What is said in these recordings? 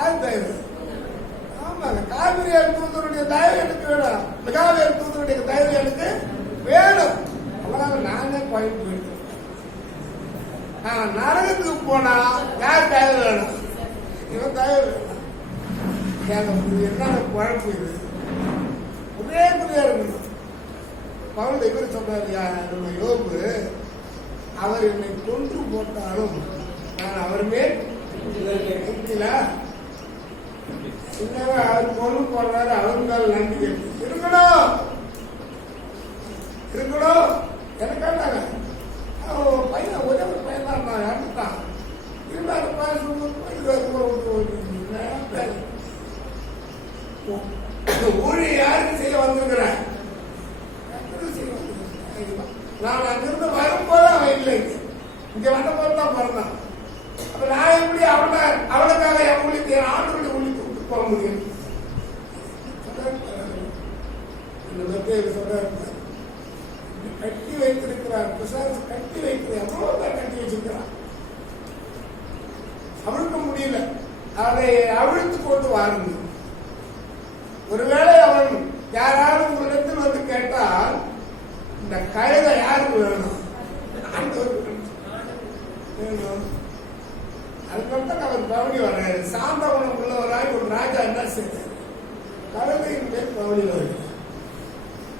யார் தயவு? ஆமாங்க, காவிரியார் தூதருடைய தயவு எனக்கு வேணும், மிகாவேர் தூதருடைய தயவு எனக்கு வேணும். அவ்வளவு நானே கோயில் போயிட்டு நரகத்துக்கு போனா யார் தயவு வேணும்? இவன் தயவு வேணும். என்ன குழம்பு இது? ஒரே குறியா இருக்கணும். பவுல் இவர் சொல்றாரு, நம்ம யோபு, அவர் என்னை கொன்று போட்டாலும் நான் அவர் மேல் அவர் கொண்டு போடுறாரு, அவருக்கால் நன்றி இருக்கணும் இருக்கணும். எனக்காண்டாங்க பையன் ஒரே ஒரு பையன் தான் நான் இறந்துட்டான். இருந்தாலும் ஊழிய யாருக்கு செய்ய வந்திருக்கிறேன்? நான் அங்கிருந்து வரும்போது அவன் இல்லை, இங்க வந்த போது தான் பிறந்தான். அப்ப நான் எப்படி அவனுக்காக என் ஊழிக்கு என் ஆண்டுடைய ஊழிக்கு விட்டு போக முடியும்? சொல்றாரு, கட்டி வைத்திருக்கிறார் பிசாசு, கட்டி வைக்கிறார், எவ்வளவு கட்டி வச்சிருக்கிறான். அவிழ்க்க முடியல, அதை அவிழ்த்து கொண்டு வாருங்க. ஒருவேளை அவன் யாராவது உங்களிடத்தில் வந்து கேட்டால், இந்த கழுதை யாருக்கு வேணும்? வேணும். அதுக்கப்புறம் அவர் பவனி வர்றாரு. சாந்த குணம் உள்ளவராய் ஒரு ராஜா என்ன செய்ய கழுதையின் பேர் பவனி வருது.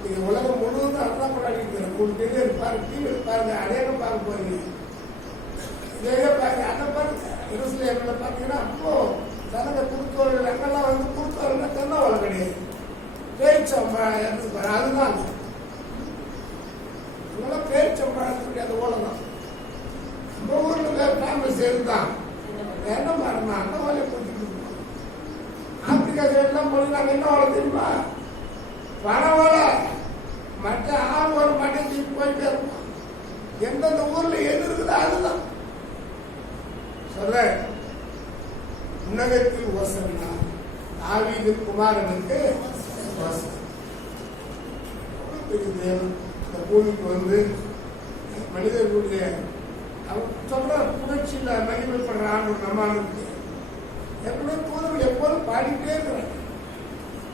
நீங்க உலகம் முழுவதும் அதான் கொண்டாடிட்டு உங்களுக்கு தெரிய இருப்பாரு, டிவி இருப்பாருங்க, அநேகம் பார்க்க போறீங்க. இதே பாருங்க, அதை பாருங்க, எருசலேம்ல பாத்தீங்கன்னா அப்போ தனக்கு குறுத்தோர்கள் எங்கெல்லாம் வந்து குறுத்தோர்கள் தென்னை ஓலை கிடையாது, பேரிச்சம்பழம் இறந்துப்பாரு. அதுதான் இதெல்லாம் பேரிச்சம்பழத்துடைய அந்த ஓலை தான். நம்ம ஊர்ல ஃபேமஸ் எதுதான்? என்ன மரம் அந்த ஓலையை போட்டுட்டு இருக்கோம். ஆப்பிரிக்கா சைட்லாம் போய் நாங்க என்ன ஓலை தெரியுமா? பண ஓலை. மற்ற ஆள் ஒரு மட்டை தூக்கி போயிட்டே இருப்போம். எந்தெந்த ஊர்ல எது இருக்குதோ அதுதான் சொல்ற. உன்னதத்தில் ஓசன்னா தாவீது குமாரனுக்கு தேவன் இந்த பூமிக்கு வந்து மனிதர்களுடைய சொல்ற புகழ்ச்சியில மகிமைப்படுற ஆண்டு நம்மளுக்கு எப்படியும் தூதர்கள் எப்போதும் பாடிக்கிட்டே இருக்கிறாங்க,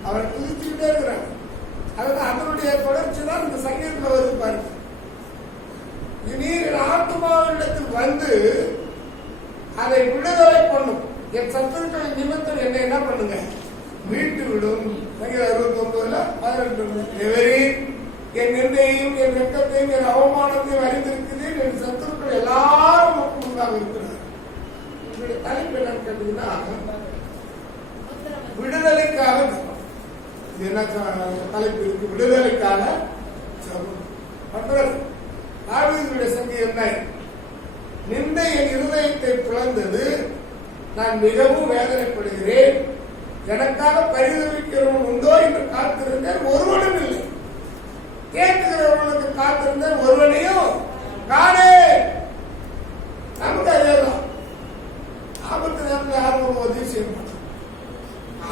அவரை துதிச்சுக்கிட்டே இருக்கிறாங்க. அதுதான் அதனுடைய தொடர்ச்சி தான் இந்த சங்கீதத்தில் வருது பாருங்க. நீர் ஆத்மாவிடத்தில் வந்து அதை விடுதலை பண்ணும், என் சத்துருக்களின் நிமித்தம் என்னை என்ன பண்ணுங்க மீட்டு விடும். 69:18 என் நிந்தையும் என் வெட்கத்தையும் என் அவமானத்தையும் அறிந்திருக்குது, என் சத்துருக்கள் எல்லாரும் முன்பாக இருக்கிறார். உங்களுடைய தலைப்பு என்னன்னு கேட்டீங்கன்னா விடுதலைக்காக. என்ன தலைப்பு இருக்கு? விடுதலைக்காக. தாவீதுடைய சங்கீதம் என்ன? நிந்தை என் இருதயத்தை பிளந்தது, நான் மிகவும் வேதனைப்படுகிறேன், எனக்காக பரிதவிக்கிறவன் உண்டோ என்று காத்திருந்தேன், ஒருவனும் இல்லை. கேட்கிறவர்களுக்கு காத்திருந்தேன், ஒருவனையும் காணே. நமக்கு அதேதான். ஆபத்து நேரத்தில் யாரும் ஒரு உதவி செய்ய மாட்டோம்.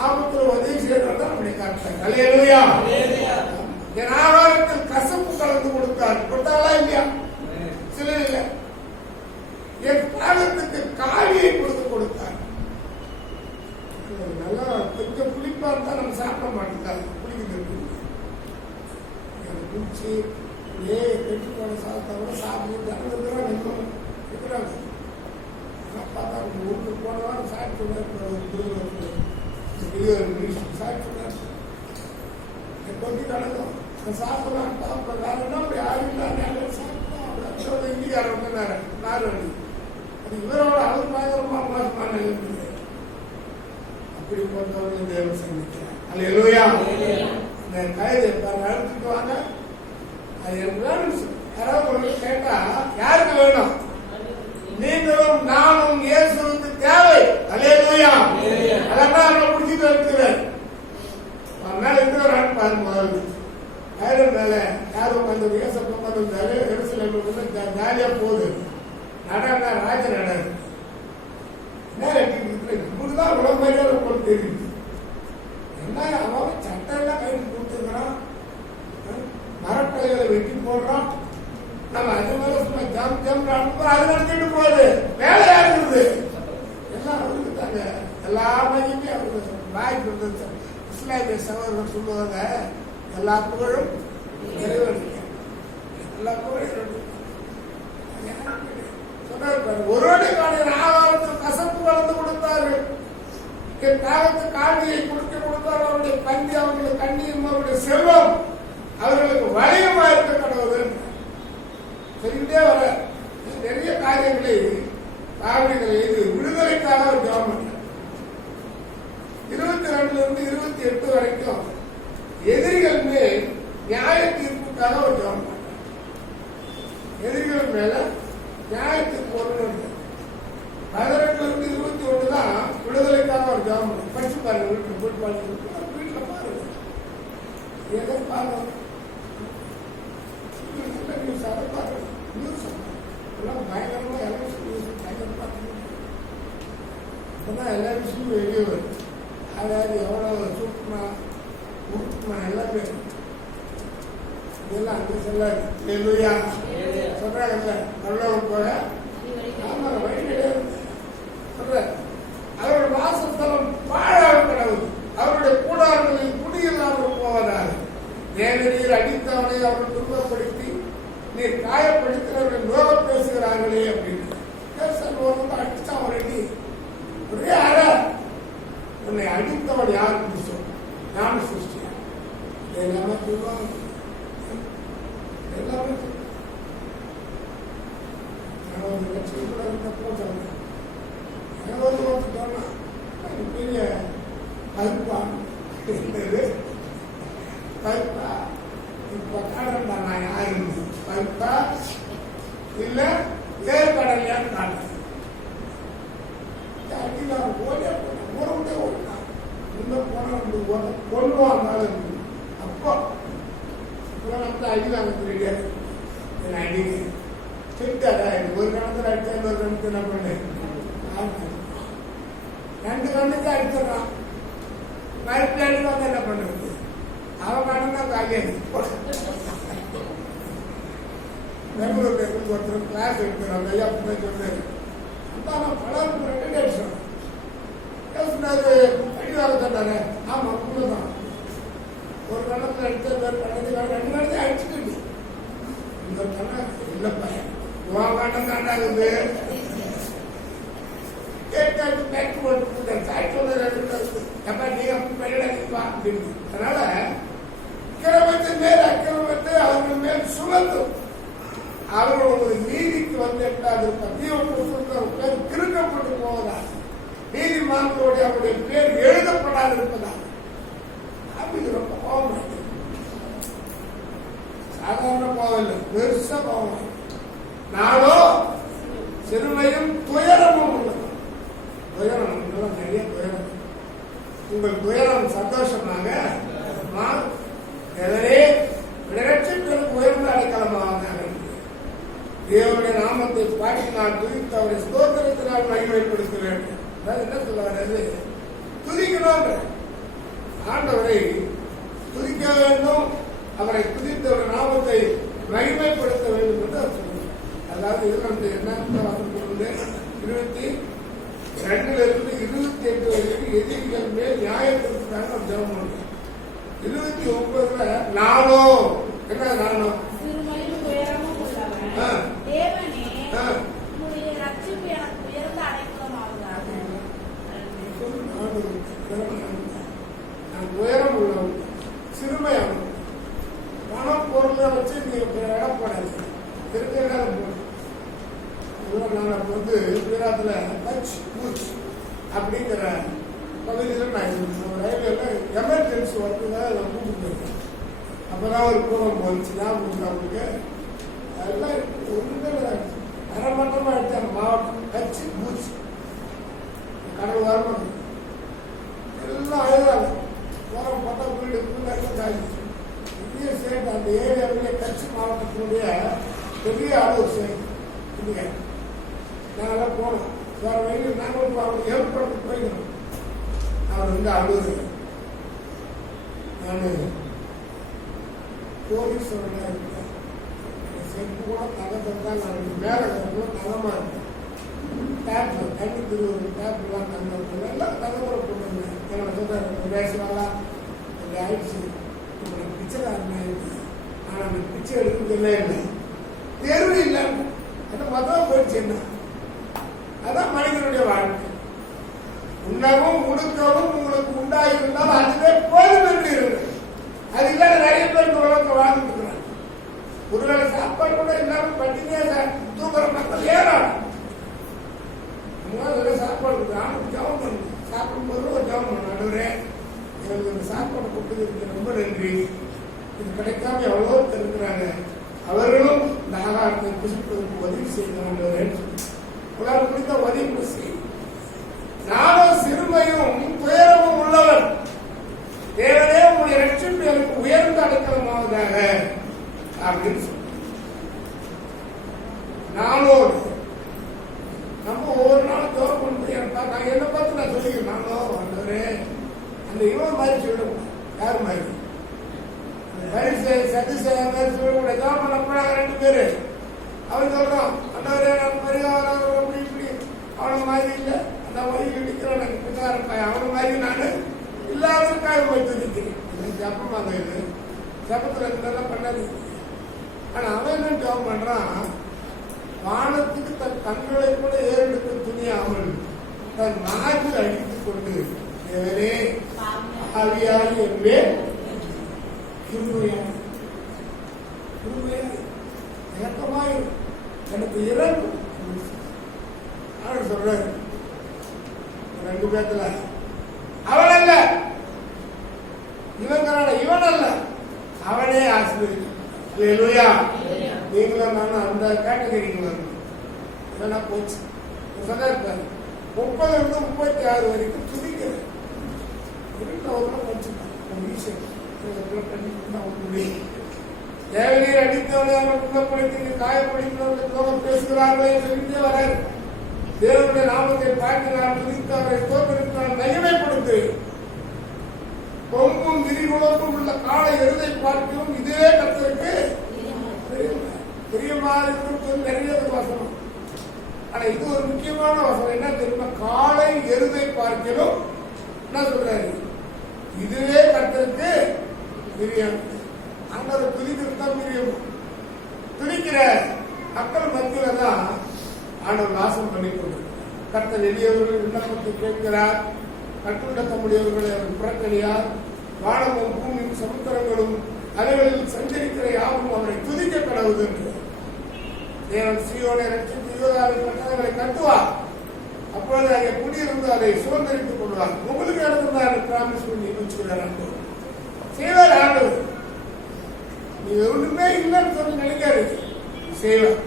ஆபத்துல உதவி செய்யறதா நம்முடைய காட்டாங்க. அல்லேலூயா. என் ஆகாரத்தில் கசப்பு கலந்து கொடுத்தார், கொடுத்தாங்களா இல்லையா? சில இல்ல. என் பாகத்துக்கு காவியை கொடுத்தார். நல்லா கொஞ்சம் புளிப்பா இருந்தா நம்ம சாப்பிட மாட்டோம், புளிக்கிறது குடிச்சு கெட்டு போன சாப்பிட்டா கூட சாப்பிட்டு இருக்கிறாங்க. பார்த்தா ஊருக்கு போனவாறு சாப்பிட்டு கொட்டி கிடக்கும். சாப்பிடலாம் சாப்பிடலாம் அப்படி யாரும் இல்லாத சாப்பிட்டோம். இந்திக்காரன் நாலு வழி அது இவரோட அவர் பயங்கரமா மோசமான இருக்குது. அப்படி போன்றவர்கள் தேவன் சந்திக்கிறார். அல்லேலூயா. இந்த கைதை அழுத்துட்டு வாங்க. அது எனக்கு யாராவது கேட்டா யாருக்கு வேணும்? நீங்களும் நானும் இயேசுவுக்கு தேவை. அல்லேலூயா. அதான் அவரை பிடிச்சிட்டு இருக்கிறார். அதனால இருக்கிறான்னு பாருங்க. முதல்ல கைரம் மேல யாரும் உட்காந்து இயேசு உட்காந்து எருசலேம் ஜாலியா போகுது. நடா ராஜ நடாது. நமக்குதான் உடம்பையோட போட்டு தெரியுது. என்ன அவன் சட்டம் எல்லாம் கைது கொடுத்துருக்கிறான், மரப்பலைகளை வெட்டி போடுறான். நம்ம அது மேல சும்மா ஜம் அது நடத்திட்டு போகுது. வேலையா இருக்குது எல்லாம் இருக்குதாங்க. எல்லா மகிமே அவருக்கு வாய்ப்பு இருந்தது. இஸ்லாமிய சகோதரர்கள் சொல்லுவாங்க, எல்லா புகழும் இறைவனுக்கு, எல்லா புகழும் சொன்னார். ஒருவனை காணிய ஆகாரத்தில் கசப்பு கலந்து கொடுத்தார்கள், என் தாகத்து காணியை குடிக்க கொடுத்தார். அவருடைய பந்தி அவர்களுக்கு கண்ணியும் அவருடைய செல்வம் அவர்களுக்கு வளையமா இருக்க கடவுள் சொல்லிட்டே வர நிறைய காரியங்களை காவிரிகளை இது விடுதலைக்காக ஒரு கவர்மெண்ட் 22 இருந்து 28 வரைக்கும் எதிரிகள் மேல் நியாய தீர்ப்புக்காக ஒரு கவர்மெண்ட், எதிரிகள் மேல நியாய தீர்ப்பு ஒன்று 18 இருந்து 21 தான் விடுதலைக்காக ஒரு கவர்மெண்ட். படிச்சு பாருங்க, வீட்டுல போட்டு பாருங்க, வீட்டுல பாருங்க, எதை பாருங்க, நியூஸ் அதை பாருங்க, நியூஸ் எல்லாம் பயங்கரமா எலக்ஷன் நியூஸ் பயங்கரமா இப்பதான் எல்லா விஷயமும் வெளியே வருது. அதாவது எவ்வளவு சூப்பமா உருட்டுமா எல்லாமே இதெல்லாம் அங்க சொல்லாது சொல்றாங்கல்ல, நல்லவன் போல ஆமா வழி கிடையாது சொல்ற. அவருடைய வாசஸ்தலம் பாழாக கடவுள், அவருடைய கூடாரங்களில் குடியில்லாமல் போவதாக. தேவநீர் அடித்தவனை அவர்கள் துன்பப்படுத்தி நீர் காயப்படுத்தினவர்களை நோக பேசுகிறார்களே அப்படின்னு அடித்தான். அவரை ஒரே அற உன்னை அடித்தவன் யாருக்கு சொல், ஞான சிருஷ்டியா எல்லாமே சொல்லுவாங்க, எல்லாமே லட்சம் கூட இருந்தப்போ சொன்னேன். சொன்னா பெரிய பருப்பா பருப்பா இப்ப கடல் தான் நான் யாரு பருப்பா இல்ல ஏற்கடலையான்னு காட்டு ஓடியா போன ஓடினா இந்த போன கொள்ளுவாங்க. அப்போ இப்ப அடிவாங்க தெரியாது அடிங்க திட்டாரா ஒரு கணத்துல அடிச்சா இன்னொரு கணக்கு என்ன பண்ணு 2 கணக்கு அடிச்சிடறான். மறுபடி அடிவாங்க என்ன பண்றது, அவன் கணக்கு தான் காலியாது. பெங்களூர்ல இருந்து ஒருத்தர் கிளாஸ் எடுக்கிறாங்க, ஐயா அப்படின்னு சொன்னாரு. நான் பலருக்கு 2 அடிச்சோம் சொன்னாரு, அடிவாங்க சொன்னாரு. ஆமா உண்மைதான், ஒரு கணத்துல அடிச்சா வேறு கணக்கு 2 கணக்கு அடிச்சுக்கிட்டு இந்த கணக்கு இல்லப்பா உன் கணக்கு தாண்டாகுது கேட்காது பேக்கு போட்டு எப்ப நீங்க பெரியப்பா அப்படின்னு. அதனால கிரமத்தின் மேல் அக்கிரமத்தை அவர்கள் மேல் சுமந்தும் அவர்கள் ஒரு நீதிக்கு வந்து எட்டாது பேர் திருக்கப்பட்டு போவதா, நீதிமன்றோடைய அவருடைய பேர் எழுதப்படாது இருப்பதா. அப்படி ரொம்ப கோபம், சாதாரண கோபம் இல்லை, பெருசா கோபம். நாளோ சிறுமையும் துயரமும் உள்ளது. துயரம் நிறைய துயரம். உங்கள் துயரம் சந்தோஷமாக மாறும். எதனே விடரட்சத்திற்கு உயர்ந்த அடைக்கலமாக தேவனுடைய நாமத்தை பாடி நான் துதித்து அவரை ஸ்தோத்திரத்தினால் மகிமைப்படுத்த வேண்டும். அதாவது என்ன சொல்ல வர்றது, துதிக்கணும், ஆண்டவரை துதிக்க வேண்டும், அவரை துதித்து அவருடைய நாமத்தை மகிமைப்படுத்த வேண்டும் என்று அவர் சொல்லுவார். அதாவது இது என்ன 22 இருந்து 28 வரைக்கும் எதிரிகள் மேல் நியாயத்திற்காக ஜெபம் பண்ணுறோம். 29 நானோ என்ன நானோ உயரம் உள்ளவங்க சிறுமையான பணம் பொருளை வச்சு நீங்க இடப்படாது திருக்க இடம் போடும். நான் வந்து குஜராத்ல கட்ச் பூச் அப்படிங்கிற பகுதியில் நான் ரயில்வேல எமர்ஜென்சி ஒர்க்குக்காக நான் கூப்பிட்டு போயிருக்கேன். அப்பதான் ஒரு பூர்வம் போச்சு ஞாபகம் அவங்களுக்கு. அதெல்லாம் ஒன்றுமே அரைமட்டமா எடுத்தாங்க. மாவட்டம் கட்ச் பூச் கடல் வரணும் எல்லாம் அழுதாங்க. போரம் பார்த்தா வீடு காய்ச்சி பெரிய ஸ்டேட். அந்த ஏரியாவிலே கட்ச் மாவட்டத்தினுடைய பெரிய அளவு ஸ்டேட் இல்லையா. நாங்களாம் போனோம், வேற வழியில் நாங்களும் அவங்க ஏற்படுத்தி போய்க்கணும். அவர் வந்து அழுது நான் போலீஸோட இருக்கேன், செப்பு கூட தகத்தை தான் நான் மேலே தகமா இருக்கேன். டேப்ல தண்ணி திருவூர் டேப்லாம் தங்க எல்லாம் தகவல் பேசுவாங்களா அப்படி ஆயிடுச்சு. உங்களுக்கு பிச்சைக்காரன் ஆயிடுச்சு. ஆனால் அந்த பிச்சை எடுக்கிறதுல இல்லை, தெருவு இல்லை, அது மொத்தம் போயிடுச்சு. என்ன அதான் மனிதனுடைய வாழ்க்கை. உண்ணவும் உடுக்கவும் உங்களுக்கு உண்டாயிருந்தால் அதுவே போதும் என்று இருக்கு. அது இல்லாத நிறைய பேர் இந்த உலகத்தை வாழ்ந்துட்டு இருக்கிறாங்க. ஒருவேளை சாப்பாடு கூட இல்லாமல் பட்டினியா தூக்குற மக்கள் ஏறாடும். சாப்பாடு இருக்கு, ஆணுக்கு ஜபம் பண்ணுங்க. சாப்பிடும் போது ஒரு ஜபம் பண்ணணும். நடுவரே, எனக்கு இந்த சாப்பாடு கொடுத்ததுக்கு ரொம்ப நன்றி. இது கிடைக்காம எவ்வளோ இருக்கிறாங்க, அவர்களும் இந்த ஆகாரத்தை புசிப்பதற்கு உதவி செய்கிறாங்க. உங்களால் முடிந்த உதவி செய்யும். நானும் சிறுமையும் துயரமும் உள்ளவர், தேவனே உங்களுடைய ரட்சிப்பு எனக்கு உயர்ந்த அடைக்கலமாவதாக அப்படின்னு சொல்லி நாளோடு நம்ம ஒவ்வொரு நாளும் தோற பண்ணி நான் என்ன பார்த்து நான் சொல்லிக்கிறேன். நானும் வந்தவரே அந்த இவன் மாதிரி சொல்லக்கூடாது. யார் மாதிரி சதிசேய மாதிரி சொல்லக்கூடாது. ஜாம நம்பினாங்க 2 பேரு. அவன் சொல்றான், அந்தவரே நான் பரிகாரம் அப்படி இப்படி அவனை மாதிரி இல்லை, அந்த வழி இடிக்கிறோம் எனக்கு பின்னாரம் பாய் அவனை மாதிரி நான் இல்லாததுக்காக வைத்து நிற்கிறேன். ஜப்பமாக இது ஜப்பத்தில் இருந்தெல்லாம் பண்ணாது. ஆனா அவன் என்ன ஜாப் பண்றான், வானத்துக்கு தன் கண்களை கூட ஏறெடுக்க துணியாமல் தன் நாய்க்கு அழித்துக் கொண்டு தேவனே ஆவியாகி என்பே கிருபையாய் இறக்கமாய் எனக்கு இறக்கும் சொல்றாரு. 2 பேத்துல அவன் அல்ல இவன் அல்ல, அவனே ஆசிரியர். நீங்களும் நானும் அந்த கேட்டகரிக்கு வரணும். இதெல்லாம் போச்சு. சொன்னாரு 30 இருந்து 36 வரைக்கும் துதிக்கிறேன். தேவநீர் அடித்தவளை குணப்படுத்தி காயப்படுத்தினவர்கள் பேசுகிறார்களே சொல்லிட்டே வராரு. தேவனுடைய நாமத்தை பார்க்கிறார், துதித்தாரை தோற்கடித்தார், மகிமைப்படுத்து. கொம்பும் விரிகுளமும் உள்ள காளை எருதை பார்க்கவும் இதே கர்த்தருக்கு பிரியமாக இருக்கும் நிறைய வசனம். ஆனா இது ஒரு முக்கியமான வசனம். என்ன தெரியுமா? காளை எருதை பார்க்கலும் என்ன சொல்றாரு? இதுவே கர்த்தருக்கு பிரியம். அங்க ஒரு துதிக்கிறதுதான் பிரியம். துதிக்கிற மக்கள் மத்தியில தான் ஆண்டவர் வாசம் பண்ணி கொண்டிருக்கிறார். கர்த்தர் எளியவர்கள் விண்ணப்பத்தை கேட்கிறார், கட்டுடக்க முடியவர்களை அவர் புறக்கணியார். வானமும் பூமியும் சமுத்திரங்களும் அலைகளில் சஞ்சரிக்கிற யாவும் அவரை துதிக்க கடவுது என்று தேவன் சீயோனை ரட்சித்து யூதாவின் பட்டணங்களை கட்டுவார். அப்பொழுது அங்கே குடியிருந்து அதை சுதந்திரித்துக் கொள்வார். உங்களுக்கு நடந்தார் பிராமிஸ் பண்ணி வச்சுக்கிறார். செய்வார் ஆண்டவர். நீ ஒன்றுமே இல்லைன்னு சொல்லி நினைக்காது, செய்வார்.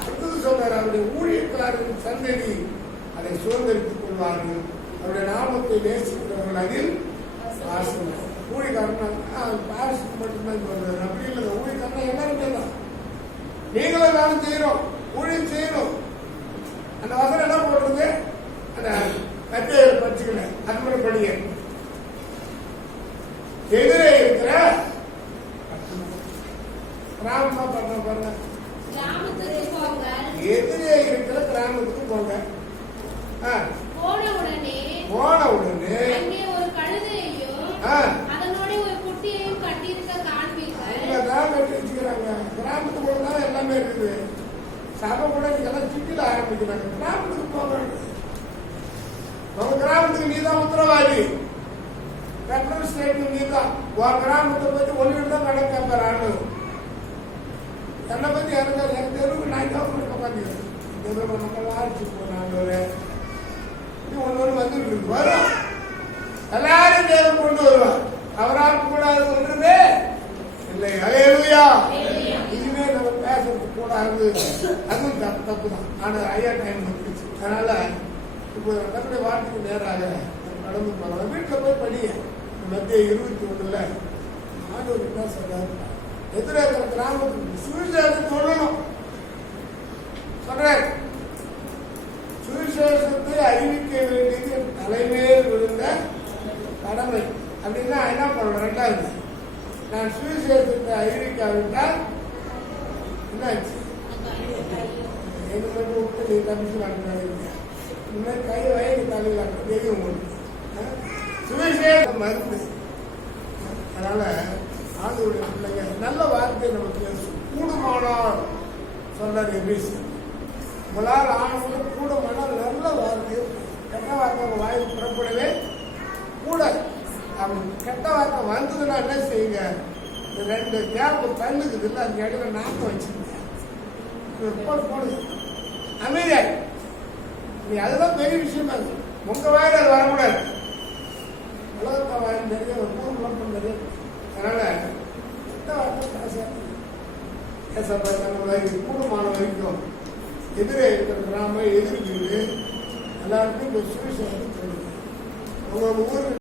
அடுத்தது சொல்றார், அவருடைய ஊழியக்காரரின் சந்ததி அதை சுதந்திரித்துக் கொள்வார்கள். அவருடைய நாமத்தை நேசிக்கிறவர்கள் அதில் ஆசிரியர். ஊழியக்காரன் பாரிசுக்கு மட்டும்தான் சொல்றாரு. அப்படி இல்லை, ஊழியக்காரன் எல்லாருமே தான். நீங்களும் நானும் செய்யறோம், ஊழியம் செய்யணும். அந்த வசனம் என்ன போடுறது? அந்த கத்தையை படிச்சுக்கல, அது மட்டும் படிங்க. எதிரே இருக்கிற கிராமமா பண்ண பாருங்க, எதிரே இருக்கிற கிராமத்துக்கு போங்க. போன உடனே ஒரு கழுதையையும் அதனோட ஒரு குட்டியையும் கட்டியிருக்க காண்பீர்கள். கட்டி வச்சுக்கிறாங்க. கிராமத்துக்குள்ள தான் எல்லாமே இருக்குது. சபை கூட இதெல்லாம் சிட்டில ஆரம்பிக்கிறாங்க. கிராமத்துக்கு போக வேண்டும். உங்க கிராமத்துக்கு நீதான் உத்தரவாதி. பெட்ரோல் ஸ்டேட் நீதான். உன் கிராமத்தை பத்தி ஒன்று தான் கணக்கு கேட்பார் ஆண்டவர். என்னை பத்தி எனக்கு தெருவுக்கு நான் கவர்மெண்ட் உட்காந்துக்கிறேன். தெருவு மக்கள் ஆரம்பிச்சு போனாங்க. ஒன்று வந்துட்டு வரும். எல்லாரும் தேவன் கொண்டு வருவார். அவரால் கூடாது ஒன்றுமே இல்லை. ஹல்லேலூயா. இதுவே நம்ம பேசுறது கூடாது, அதுவும் தப்பு தான். ஆனால் ஐயா டைம் வந்துருச்சு. அதனால இப்போ நம்முடைய வார்த்தைக்கு நேராக நடந்து போகலாம். வீட்டில் போய் படிய மத்திய 21 ஆண்டவர் என்ன சொல்றாரு? எதிர இருக்கிற கிராமத்துக்கு சுவிசேஷத்தை சொல்லணும் சொல்றாரு. சுவிசேஷத்தை அறிவிக்க வேண்டியது தலைமையில் விழுந்த கடமை. அப்படின்னா என்ன பண்ணணும்? 2வது, நான் சுவிசேஷத்தை அறிவிக்காவிட்டால் என்னாச்சு? எங்க மட்டும் விட்டு நீ தப்பிச்சு வாங்க. இந்த மாதிரி கை வயது தலையில் தெரியும் உங்களுக்கு. சுவிசேஷம் மருந்து. அதனால ஆண்டவருடைய பிள்ளைங்க நல்ல வார்த்தை நமக்கு கூடுமானால் சொல்றாரு எபிசி. உங்களால் ஆண்டு கூடுமானால் நல்ல வார்த்தை, கெட்ட வார்த்தை உங்க வாயில் புறப்படவே கூட. அப்படி கெட்ட வார்த்தை வந்ததுன்னா என்ன செய்யுங்க, இந்த 2 கேப் தள்ளுக்குது இல்லை, அந்த இடையில நாக்க வச்சுருங்க, போடுது அமைதியா. நீ அதுதான் பெரிய விஷயமா இருக்கு. உங்க வாயில அது வரக்கூடாது. உலகத்தை வாயில் நிறைய ஒரு குழப்பம் நிறைய. அதனால கெட்ட வார்த்தை பேச கூடுமான வரைக்கும் எதிரே இருக்கிற எதிர்க்கு எல்லாருக்கும் இந்த சுவிசேஷம் சொல்லுங்க. உங்க ஊர்